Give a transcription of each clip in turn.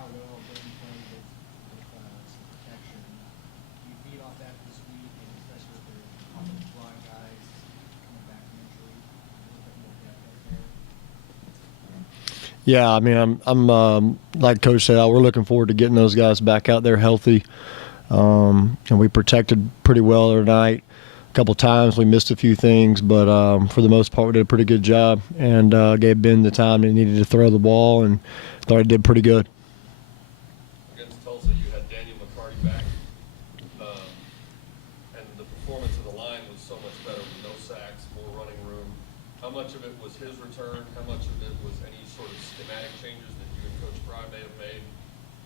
how well Brady played with some protection. Do you feed off that this week, and especially with their offensive line guys coming back from injury, a little bit more depth up there? Yeah, I mean, I'm like Coach said, we're looking forward to getting those guys back out there healthy. And we protected pretty well tonight. A couple times we missed a few things, but for the most part we did a pretty good job and gave Ben the time he needed to throw the ball, and thought he did pretty good. Against Tulsa, you had Daniel McCarty back, and the performance of the line was so much better with no sacks, more running room. How much of it was his return? How much of it was any sort of schematic changes that you and Coach Fry may have made?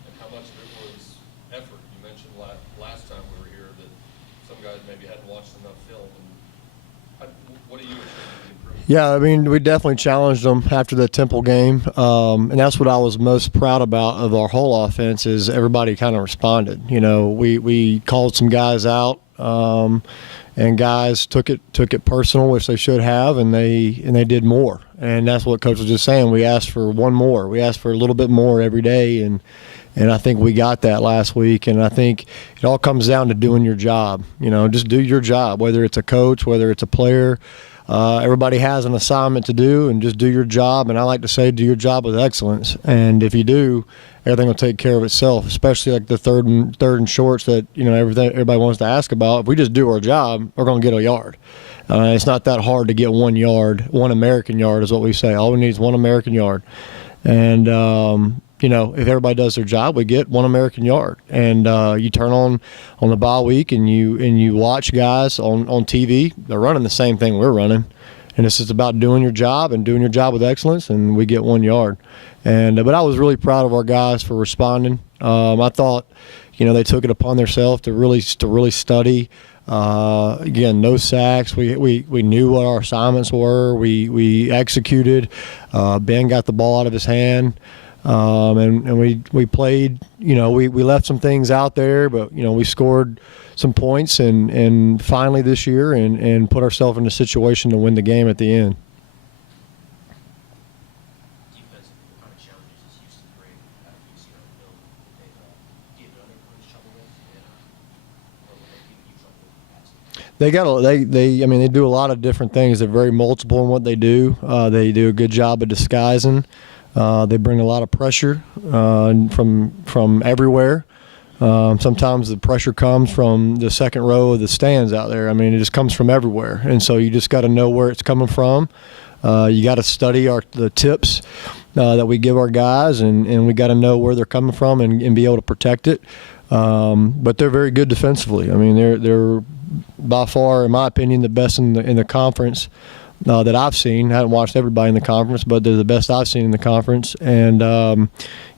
And how much of it was effort? You mentioned last time we were here that some guys maybe hadn't watched enough film. And what do you attribute the improvement? Yeah, I mean, we definitely challenged them after the Temple game, and that's what I was most proud about of our whole offense is everybody kind of responded. You know, we called some guys out, and guys took it personal, which they should have, and they did more. And that's what Coach was just saying. We asked for one more. We asked for a little bit more every day, and I think we got that last week. And I think it all comes down to doing your job. You know, just do your job, whether it's a coach, whether it's a player. Everybody has an assignment to do, and just do your job. And I like to say, do your job with excellence. And if you do, everything will take care of itself. Especially like the third and shorts that everybody wants to ask about. If we just do our job, we're going to get a yard. It's not that hard to get 1 yard. 1 American yard is what we say. All we need is 1 American yard. And if everybody does their job, we get 1 American yard. And you turn on the bye week and you watch guys on TV. They're running the same thing we're running, and it's just about doing your job and doing your job with excellence, and we get 1 yard. And but I was really proud of our guys for responding. I thought, they took it upon themselves to really study. Again, no sacks. We knew what our assignments were. We executed. Ben got the ball out of his hand. And we played, we left some things out there, but, we scored some points and finally this year and put ourselves in a situation to win the game at the end. Defense, what kind of challenges is Houston bring out of UCR Bill that they've given other coaches trouble with, and or will they give you trouble with the past? They do a lot of different things. They're very multiple in what they do. They do a good job of disguising. They bring a lot of pressure from everywhere. Sometimes the pressure comes from the second row of the stands out there. It just comes from everywhere, and so you just got to know where it's coming from. You got to study the tips that we give our guys, and we got to know where they're coming from and be able to protect it. But they're very good defensively. They're by far, in my opinion, the best in the conference. That I've seen. I haven't watched everybody in the conference, but they're the best I've seen in the conference. And,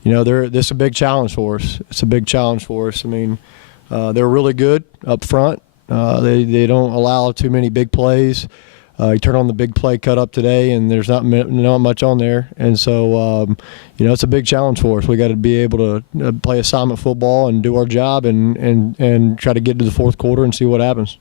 this is a big challenge for us. It's a big challenge for us. They're really good up front. They don't allow too many big plays. You turn on the big play cut up today, and there's not much on there. And so, it's a big challenge for us. We got to be able to play assignment football and do our job and try to get to the fourth quarter and see what happens.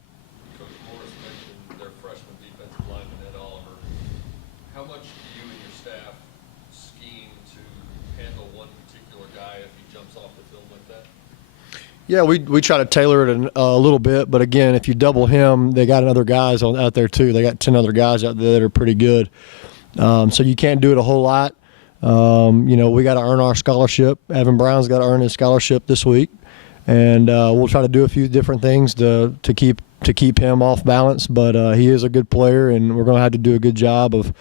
Yeah, we try to tailor it a little bit, but again, if you double him, they got other guys out there too. They got 10 other guys out there that are pretty good. So you can't do it a whole lot. We got to earn our scholarship. Evan Brown's got to earn his scholarship this week, and we'll try to do a few different things to keep him off balance. But he is a good player, and we're going to have to do a good job of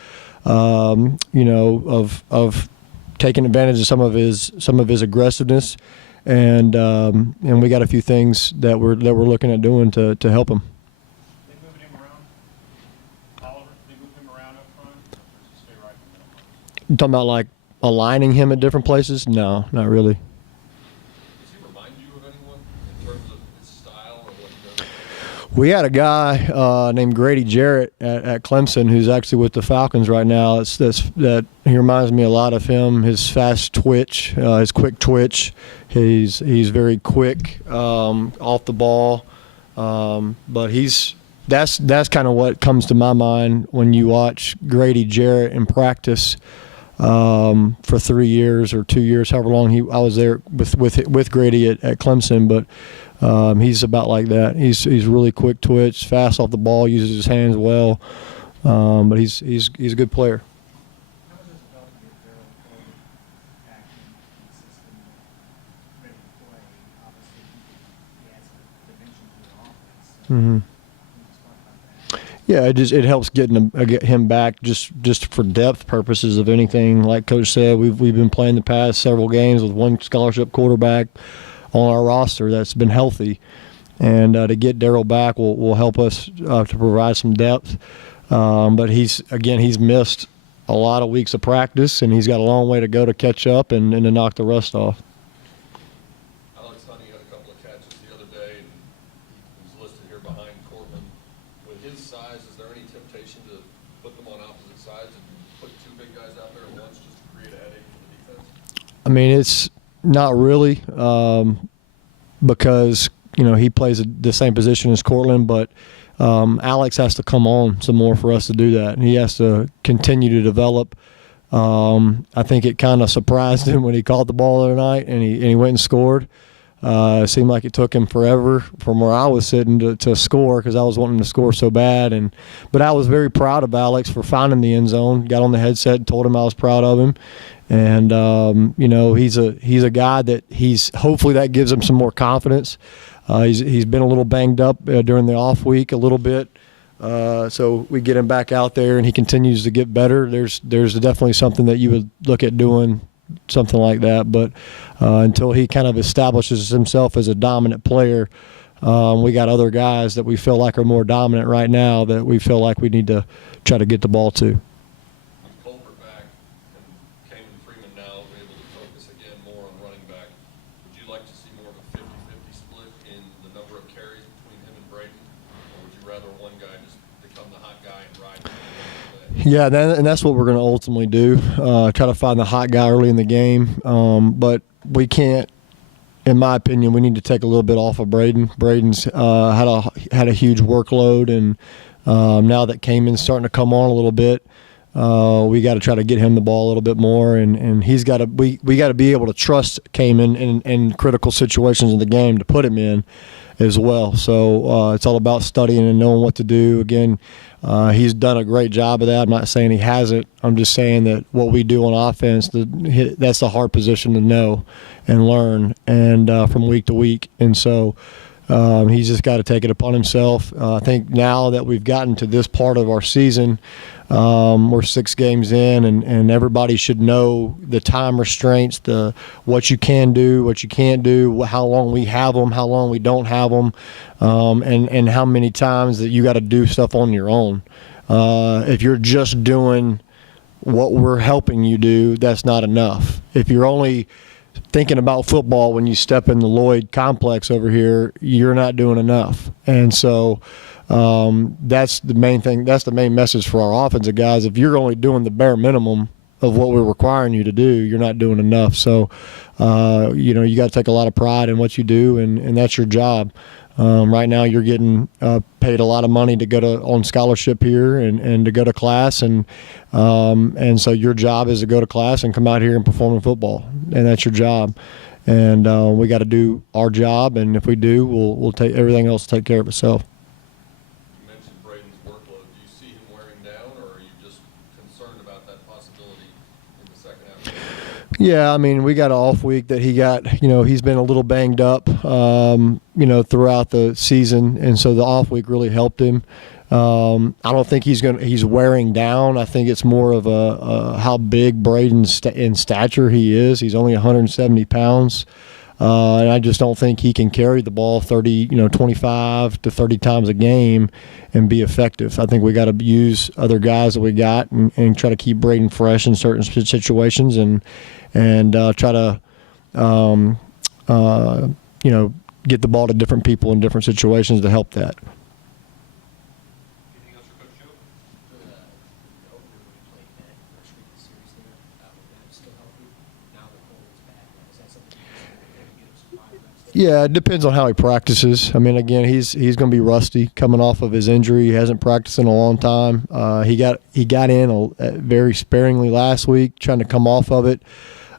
taking advantage of some of his aggressiveness. And we got a few things that we're looking at doing to help him. They moving him around, Oliver. They move him around up front, or does he stay right in the middle? You talking about like aligning him at different places? No, not really. Does he remind you of anyone in terms of his style or what he does? We had a guy named Grady Jarrett at Clemson who's actually with the Falcons right now. That he reminds me a lot of him. His fast twitch, his quick twitch. He's very quick off the ball, but that's kind of what comes to my mind when you watch Grady Jarrett in practice. for 3 years or 2 years, however long I was there with Grady at Clemson. But he's about like that. He's really quick twitch, fast off the ball, uses his hands well. But he's a good player. How has this developed your Daryl Cole acting in the system ready to play? Obviously, he adds a dimension to your offense. So Mm-hmm. can you just talk about that? Yeah, it helps get him back just for depth purposes of anything. Like Coach said, we've been playing the past several games with one scholarship quarterback on our roster that's been healthy, and to get Daryl back will help us to provide some depth. But he's missed a lot of weeks of practice, and he's got a long way to go to catch up and to knock the rust off. Alex Honey had a couple of catches the other day, and he was listed here behind Courtland. With his size, is there any temptation to put them on opposite sides and put two big guys out there at once just to create a headache for the defense? I mean, it's not really because he plays the same position as Cortland, but Alex has to come on some more for us to do that, and he has to continue to develop. I think it kind of surprised him when he caught the ball the other night and he went and scored. It seemed like it took him forever from where I was sitting to score because I was wanting to score so bad. But I was very proud of Alex for finding the end zone. Got on the headset and told him I was proud of him. And he's a guy that hopefully that gives him some more confidence. He's been a little banged up during the off week a little bit. So we get him back out there and he continues to get better. There's definitely something that you would look at doing something like that. But until he kind of establishes himself as a dominant player, we got other guys that we feel like are more dominant right now that we feel like we need to try to get the ball to. With Colbert back and Kamen Freeman now able to focus again more on running back, would you like to see more of a 50-50 split in the number of carries between him and Braden? Or would you rather one guy just become the hot guy and ride him? Yeah, and that's what we're going to ultimately do, try to find the hot guy early in the game. But we can't, in my opinion, we need to take a little bit off of Braden. Braden's had a huge workload, and now that Kamen's starting to come on a little bit, we got to try to get him the ball a little bit more, and he's got to we got to be able to trust Kamen in critical situations in the game to put him in as well. So it's all about studying and knowing what to do. Again, he's done a great job of that. I'm not saying he hasn't. I'm just saying that what we do on offense, that's a hard position to know and learn, and from week to week. And so he's just got to take it upon himself. I think now that we've gotten to this part of our season, we're 6 games in, and everybody should know the time restraints, what you can do, what you can't do, how long we have them, how long we don't have them, and how many times that you got to do stuff on your own. If you're just doing what we're helping you do, that's not enough. If you're only thinking about football when you step in the Lloyd complex over here, you're not doing enough. And so that's the main thing. That's the main message for our offensive guys. If you're only doing the bare minimum of what we're requiring you to do, you're not doing enough. So, you got to take a lot of pride in what you do, and that's your job. Right now, you're getting paid a lot of money to go on scholarship here and to go to class, and so your job is to go to class and come out here and perform in football, and that's your job. And we got to do our job, and if we do, we'll take everything else to take care of itself. You mentioned Braden's workload. Do you see him wearing down, or are you just concerned about that possibility in the second half? Yeah, I mean, we got an off week that he got. He's been a little banged up, throughout the season, and so the off week really helped him. I don't think he's wearing down. I think it's more of how big Braden in stature he is. He's only 170 pounds. And I just don't think he can carry the ball 25 to 30 times a game and be effective. I think we got to use other guys that we got and try to keep Braden fresh in certain situations and try to, get the ball to different people in different situations to help that. Anything else for Coach Joe? The opener we played that first week of the series there, with them still healthy. Now the Cole is back. Is that something you consider to get him some 5 reps Yeah, it depends on how he practices. I mean, again, he's going to be rusty coming off of his injury. He hasn't practiced in a long time. He got in very sparingly last week, trying to come off of it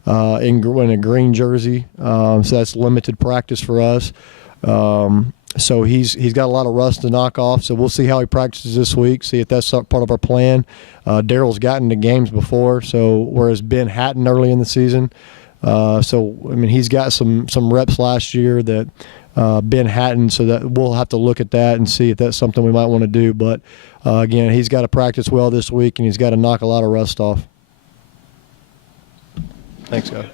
in a green jersey. So that's limited practice for us. So he's got a lot of rust to knock off. So we'll see how he practices this week. See if that's part of our plan. Daryl's gotten to games before, so whereas Ben hadn't early in the season. So I mean, he's got some reps last year that Ben hadn't. So that we'll have to look at that and see if that's something we might want to do. But again, he's got to practice well this week, and he's got to knock a lot of rust off. Thanks, guys.